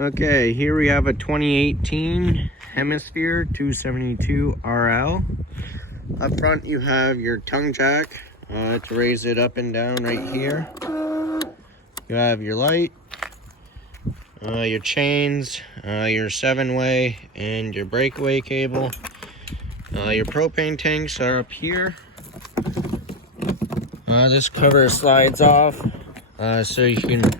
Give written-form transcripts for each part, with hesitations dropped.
Okay, here we have a 2018 Hemisphere 272 RL. Up front you have your tongue jack to raise it up and down right here. You have your light, your chains, your 7-way, and your breakaway cable. Your propane tanks are up here. This cover slides off so you can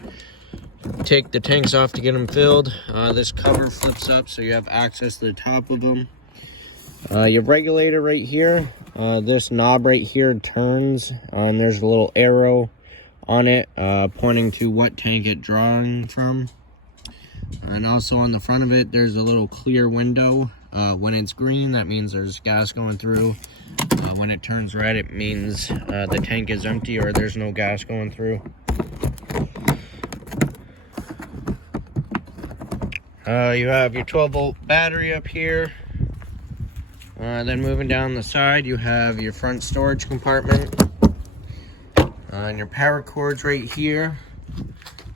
take the tanks off to get them filled. This cover flips up so you have access to the top of them. Your regulator right here, this knob right here turns, and there's a little arrow on it pointing to what tank it's drawing from. And also on the front of it, there's a little clear window. When it's green, that means there's gas going through. When it turns red, it means the tank is empty or there's no gas going through. You have your 12-volt battery up here. Then moving down the side, you have your front storage compartment. And your power cords right here.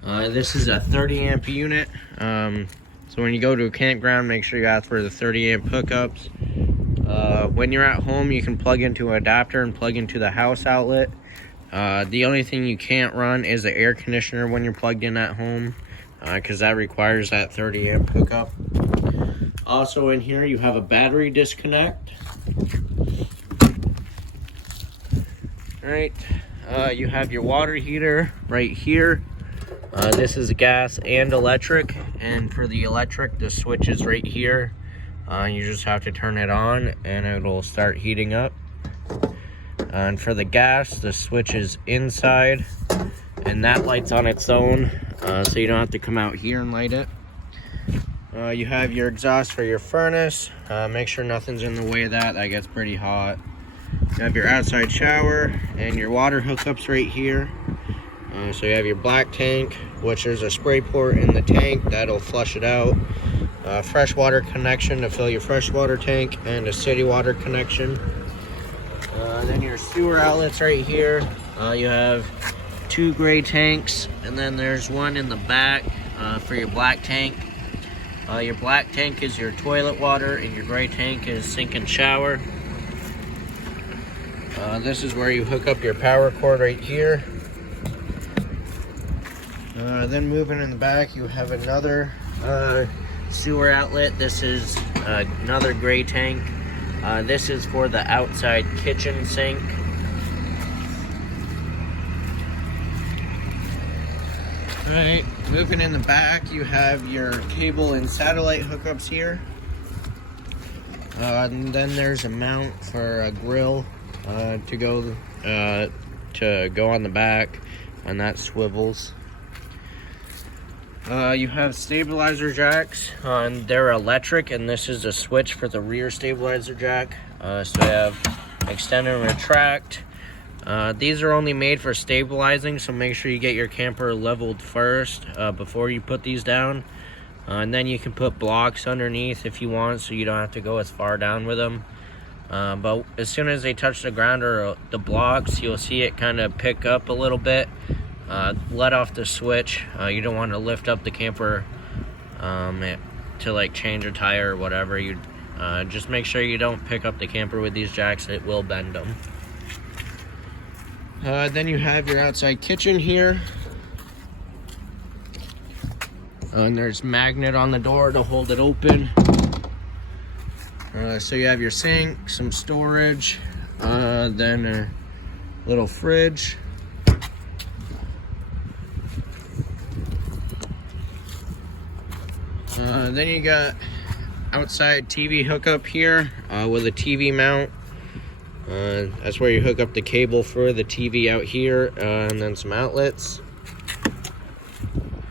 This is a 30 amp unit. So when you go to a campground, make sure you ask for the 30 amp hookups. When you're at home, you can plug into an adapter and plug into the house outlet. The only thing you can't run is the air conditioner when you're plugged in at home, because that requires that 30 amp hookup. Also in here, you have a battery disconnect. Alright, you have your water heater right here. This is gas and electric, and for the electric, the switch is right here. You just have to turn it on and it'll start heating up. And for the gas, the switch is inside and that lights on its own, so you don't have to come out here and light it. You have your exhaust for your furnace. Make sure nothing's in the way of that. That gets pretty hot. You have your outside shower and your water hookups right here. So you have your black tank, which there's a spray port in the tank that'll flush it out. Freshwater connection to fill your freshwater tank, and a city water connection. Then your sewer outlets right here. You have 2 gray tanks, and then there's one in the back for your black tank. Your black tank is your toilet water, and your gray tank is sink and shower. This is where you hook up your power cord right here. Then moving in the back, you have another sewer outlet. This is another gray tank. This is for the outside kitchen sink. Alright, moving in the back, you have your cable and satellite hookups here. And then there's a mount for a grill to go on the back, and that swivels. You have stabilizer jacks, and they're electric, and this is a switch for the rear stabilizer jack. So you have extend and retract. These are only made for stabilizing, so make sure you get your camper leveled first before you put these down. And then you can put blocks underneath if you want, so you don't have to go as far down with them. But as soon as they touch the ground or the blocks, you'll see it kind of pick up a little bit. Let off the switch. You don't want to lift up the camper to like change a tire or whatever. You just make sure you don't pick up the camper with these jacks. It will bend them. Then you have your outside kitchen here, and there's magnet on the door to hold it open. So you have your sink, some storage, then a little fridge. Then you got outside TV hookup here with a TV mount. That's where you hook up the cable for the TV out here, and then some outlets.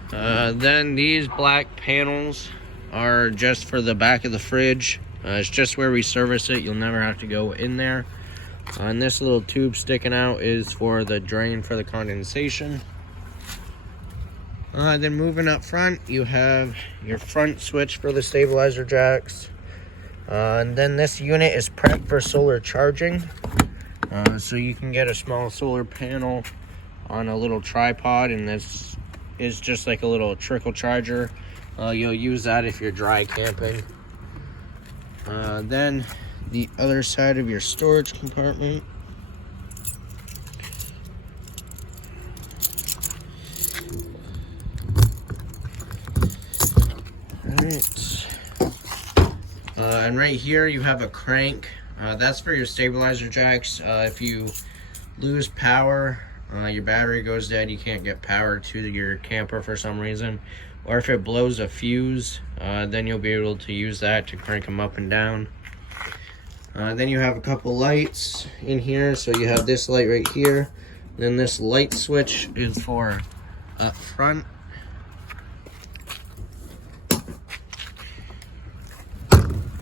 Then these black panels are just for the back of the fridge. It's just where we service it. You'll never have to go in there. And this little tube sticking out is for the drain for the condensation. Then moving up front, you have your front switch for the stabilizer jacks. And then this unit is prepped for solar charging. So you can get a small solar panel on a little tripod, and this is just like a little trickle charger. You'll use that if you're dry camping. Then the other side of your storage compartment. Alright. And right here you have a crank. That's for your stabilizer jacks. If you lose power, your battery goes dead, you can't get power to your camper for some reason, or if it blows a fuse, then you'll be able to use that to crank them up and down. Then you have a couple lights in here. So you have this light right here. Then this light switch is for up front.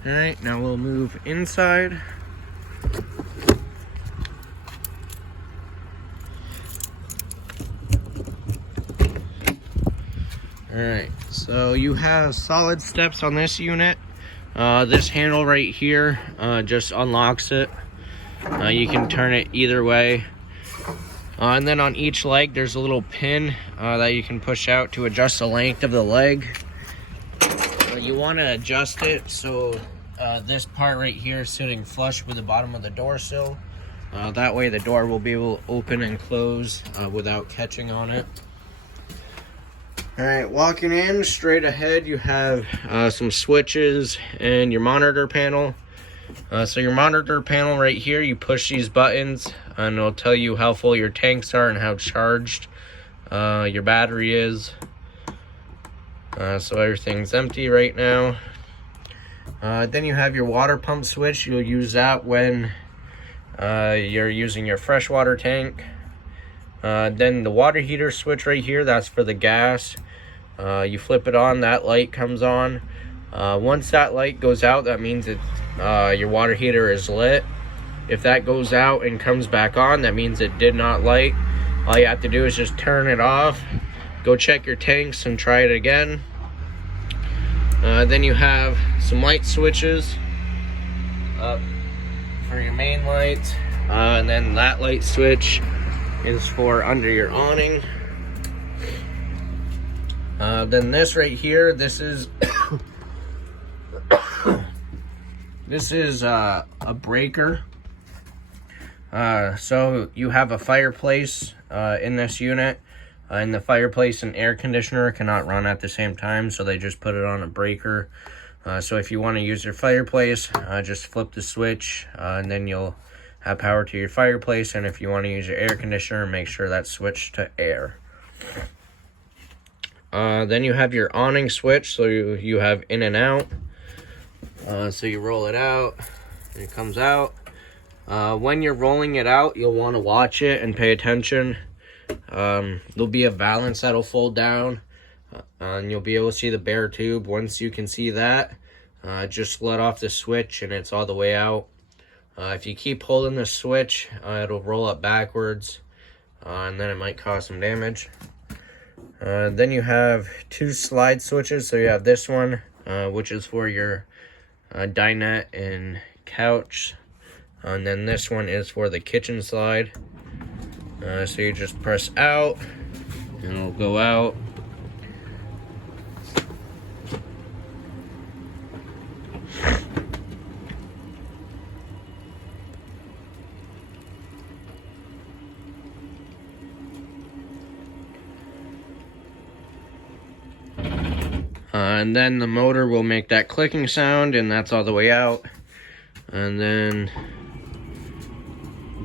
Alright, now we'll move inside. Alright, so you have solid steps on this unit. This handle right here just unlocks it. You can turn it either way. And then on each leg there's a little pin that you can push out to adjust the length of the leg. You want to adjust it so this part right here is sitting flush with the bottom of the door sill. That way the door will be able to open and close without catching on it. Alright, walking in straight ahead, you have some switches and your monitor panel. So your monitor panel right here, you push these buttons and it'll tell you how full your tanks are and how charged your battery is. So everything's empty right now. Then you have your water pump switch. You'll use that when you're using your freshwater tank. Then the water heater switch right here, that's for the gas. You flip it on, that light comes on. Once that light goes out, that means your water heater is lit. If that goes out and comes back on, that means it did not light. All you have to do is just turn it off, go check your tanks and try it again. Then you have some light switches up for your main light, and then that light switch is for under your awning. Then this right here, this is this is a breaker. So you have a fireplace in this unit, and the fireplace and air conditioner cannot run at the same time, so they just put it on a breaker. So if you want to use your fireplace, just flip the switch, and then you'll have power to your fireplace. And if you want to use your air conditioner, make sure that's switched to air. Then you have your awning switch, so you have in and out. So you roll it out, and it comes out. When you're rolling it out, you'll want to watch it and pay attention. There'll be a valance that'll fold down, and you'll be able to see the bare tube. Once you can see that, just let off the switch and it's all the way out. If you keep holding the switch, it'll roll up backwards, and then it might cause some damage. Then you have two slide switches. So you have this one, which is for your dinette and couch. And then this one is for the kitchen slide. So you just press out and it'll go out. And then the motor will make that clicking sound, and that's all the way out. And then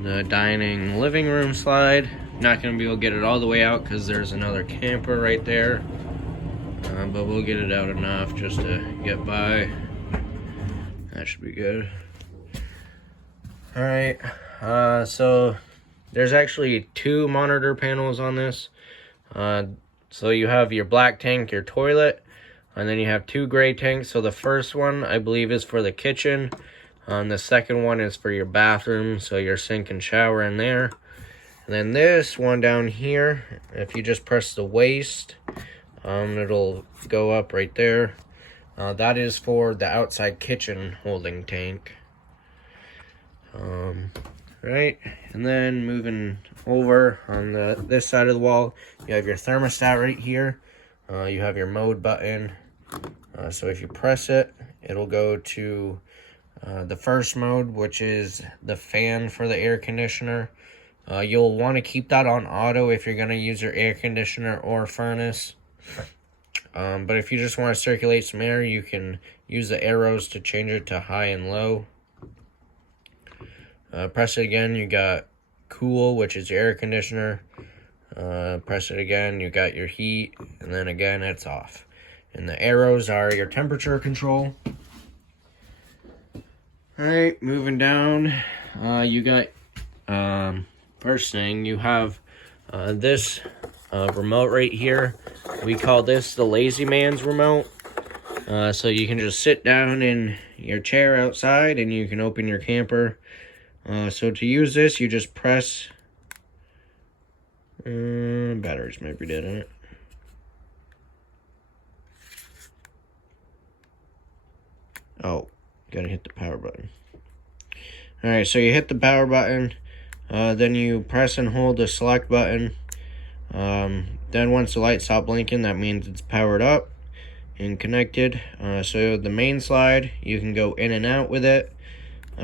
the dining living room slide, not going to be able to get it all the way out because there's another camper right there, but we'll get it out enough just to get by. That should be good. Alright, so there's actually two monitor panels on this. So you have your black tank, your toilet, and then you have two gray tanks. So the first one, I believe, is for the kitchen. The second one is for your bathroom, so your sink and shower in there. And then this one down here, if you just press the waist, it'll go up right there. That is for the outside kitchen holding tank. Right, and then moving over on this side of the wall, you have your thermostat right here. You have your mode button. So if you press it, it'll go to the first mode, which is the fan for the air conditioner. You'll want to keep that on auto if you're going to use your air conditioner or furnace. But if you just want to circulate some air, you can use the arrows to change it to high and low. Press it again, you got cool, which is your air conditioner. Press it again, you got your heat, and then again, it's off. And the arrows are your temperature control. Alright, moving down, you got, first thing, you have this remote right here. We call this the lazy man's remote. So you can just sit down in your chair outside and you can open your camper. So to use this, you just press, batteries might be dead on it. Oh, gotta hit the power button. Alright, so you hit the power button, then you press and hold the select button. Then once the lights stop blinking, that means it's powered up and connected. So the main slide, you can go in and out with it.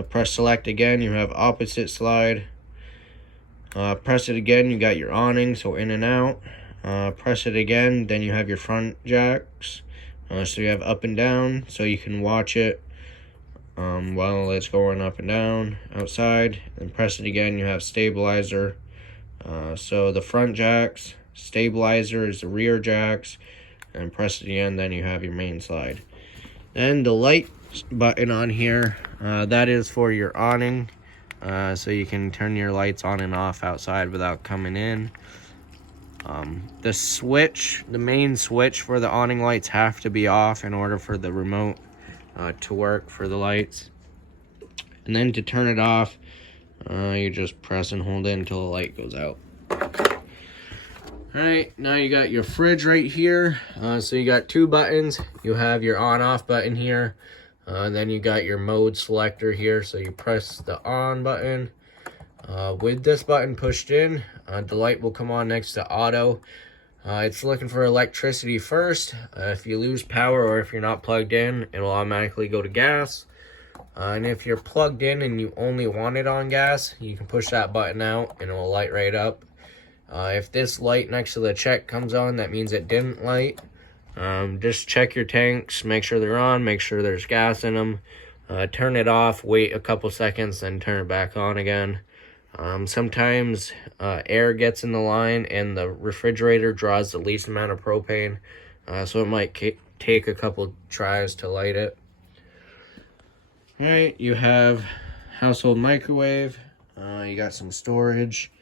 Press select again, you have opposite slide. Press it again, you got your awning, so in and out. Press it again, then you have your front jacks. So you have up and down, so you can watch it while it's going up and down outside. And press it again, you have stabilizer. So the front jacks, stabilizer is the rear jacks, and press it again, then you have your main slide. Then the light button on here, that is for your awning, so you can turn your lights on and off outside without coming in. The switch, the main switch for the awning lights have to be off in order for the remote to work for the lights. And then to turn it off, you just press and hold it until the light goes out. Alright, now you got your fridge right here. So you got two buttons. You have your on-off button here. Then you got your mode selector here. So you press the on button. With this button pushed in, the light will come on next to auto. It's looking for electricity first. If you lose power or if you're not plugged in, it will automatically go to gas. And if you're plugged in and you only want it on gas, you can push that button out and it will light right up. If this light next to the check comes on, that means it didn't light. Just check your tanks, make sure they're on, make sure there's gas in them. Turn it off, wait a couple seconds, then turn it back on again. Sometimes air gets in the line and the refrigerator draws the least amount of propane, so it might take a couple tries to light it. Alright, you have household microwave, you got some storage.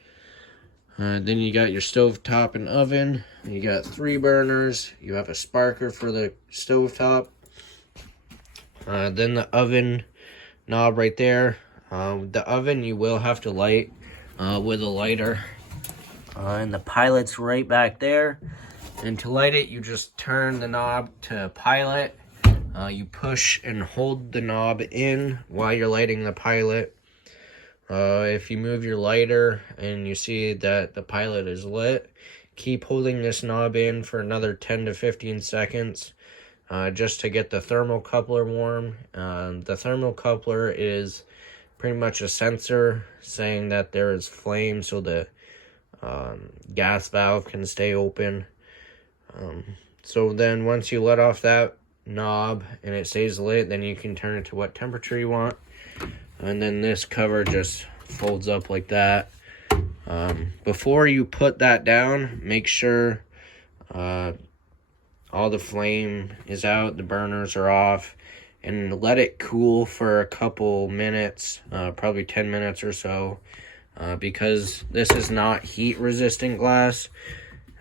Then you got your stove top and oven. You got 3 burners. You have a sparker for the stove top. Then the oven knob right there. The oven you will have to light with a lighter. And the pilot's right back there. And to light it, you just turn the knob to pilot. You push and hold the knob in while you're lighting the pilot. If you move your lighter and you see that the pilot is lit, keep holding this knob in for another 10 to 15 seconds just to get the thermocoupler warm. The thermocoupler is pretty much a sensor saying that there is flame so the gas valve can stay open. So then once you let off that knob and it stays lit, then you can turn it to what temperature you want. And then this cover just folds up like that. Before you put that down, make sure all the flame is out, the burners are off, and let it cool for a couple minutes, probably 10 minutes or so, because this is not heat resistant glass.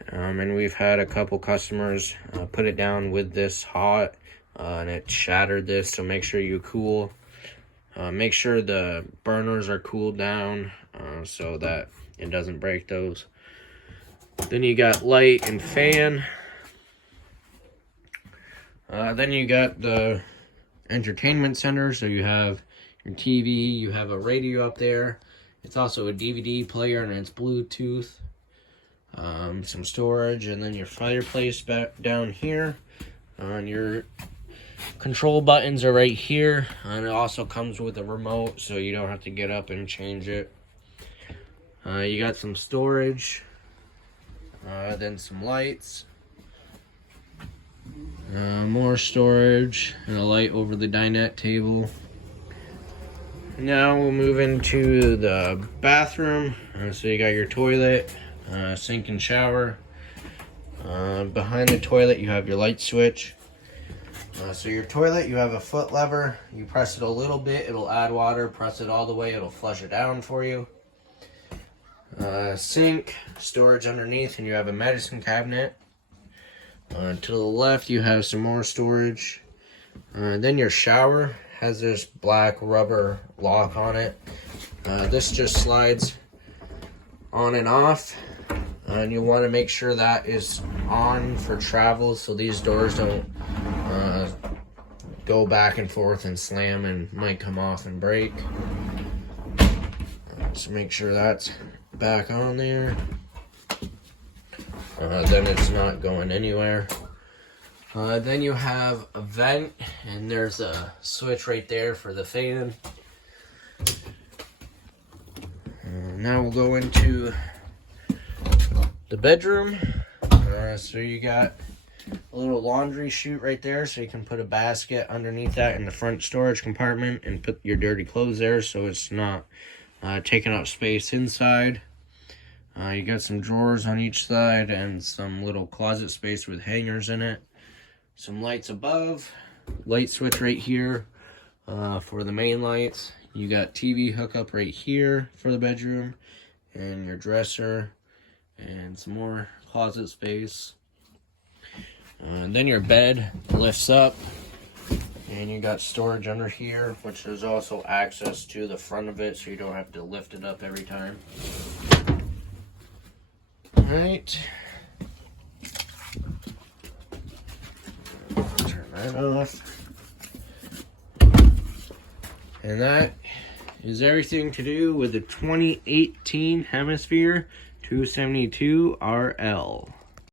And we've had a couple customers put it down with this hot, and it shattered this, so make sure you cool. Make sure the burners are cooled down so that it doesn't break those. Then you got light and fan. Then you got the entertainment center. So you have your TV, you have a radio up there. It's also a DVD player and it's Bluetooth. Some storage, and then your fireplace back down here. And your control buttons are right here, and it also comes with a remote, so you don't have to get up and change it. You got some storage, then some lights, more storage, and a light over the dinette table. Now we'll move into the bathroom. So you got your toilet, sink and shower. Behind the toilet you have your light switch. So your toilet, you have a foot lever. You press it a little bit, it'll add water. Press it all the way, it'll flush it down for you. Sink, storage underneath, and you have a medicine cabinet. To the left you have some more storage. Then your shower has this black rubber lock on it. This just slides on and off. And you want to make sure that is on for travel, so these doors don't go back and forth and slam and might come off and break. So make sure that's back on there. Then it's not going anywhere. Then you have a vent, and there's a switch right there for the fan. Now we'll go into the bedroom. So you got a little laundry chute right there, so you can put a basket underneath that in the front storage compartment and put your dirty clothes there, so it's not taking up space inside. You got some drawers on each side and some little closet space with hangers in it. Some lights above, light switch right here for the main lights. You got TV hookup right here for the bedroom, and your dresser, and some more closet space. And then your bed lifts up, and you got storage under here, which there's also access to the front of it, so you don't have to lift it up every time. Alright. Turn that off. And that is everything to do with the 2018 Hemisphere 272 RL.